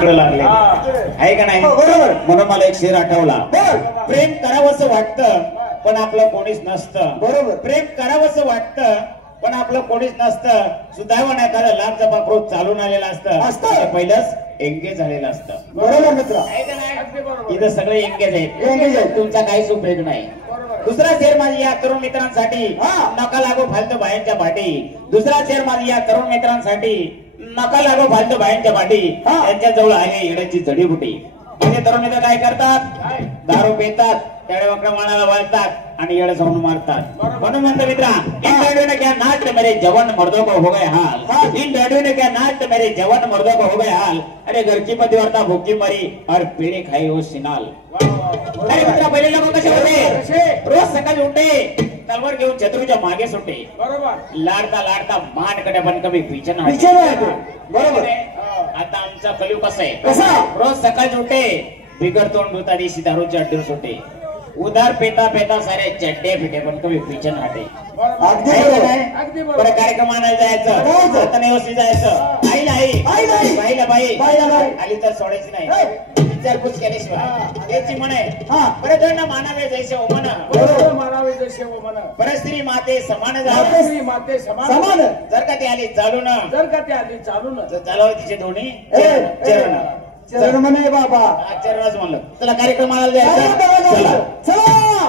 लागले आहे का नाही? बरोबर. म्हणून मला एक शेर आठवला. प्रेम करावंसं वाटतं पण आपलं कोणीच नसतं. बरोबर. प्रेम करावंसं वाटतं पण आपलं कोणीच नसतं. सुदैवाने एखादा लाखचा पाखरू चालून आलेला असतं, पहिलंच एंगेज झालेलं असतं. बरोबर मित्र. आहे का नाही? इथं सगळे एंगेज आहेत. एंगेज आहेत. तुमचा काहीच उपयोग नाही. दुसरा शेर माझी या तरुण मित्रांसाठी, नका लागो फालतू बायांच्या पाठी. दुसरा शेर माझी या तरुण मित्रांसाठी, नका लागो फालतू बायांच्या पाठी. त्यांच्या जवळ आहे येण्याची जडीबुटी. म्हणजे तरुण मित्र काय करतात? दारू पितात, त्याळे वक्र मानाला वळतात आणि येडे जाऊन मारतात. म्हणून म्हणतो मित्रा, इन लड़ियों ने क्या नाट्य मेरे जवान मर्दों को हो गए हाल. इन लड़ियों ने क्या नाट्य मेरे जवान मर्दों को हो गए हाल. अरे घर की पतिव्रता भूखी मरी और पीणे खाई हो सिनाल. अरे मित्रा, पहिले लोक कसे होते? रोज सकाळी उठे, तलवार घेऊन शत्रूच्या मागे सुटे. बरोबर. लाडता लाडता मान कडे पण कमी पिछे ना. बरोबर. आता आमचा कलियुग कसा आहे? कसा? रोज सकाळी उठे, बिगर तोंड धुता दिवशी दारूच्या अड्डीवर सुटे. उधार पेता पेता सारे चड्डे फिटे पण कमी पिछे ना हटे. बरं, कार्यक्रम आणायला जायचं, रत्नेवस्ती जायचं. आईला आई, बाईला बाई आली तर सोडायची नाही. विचारपूस केल्याशिवाय याची म्हणे. बरं, त्यांना मानावे जैसे हो म्हणा. मानावे जैसे हो म्हणा. परस्त्री माते समान श्री माते समान. जर का ती आली चालून, चालव तिचे दोन्ही चरण म्हणे बाबा. चरणच म्हणलं. चला कार्यक्रमाला जायचं. चला.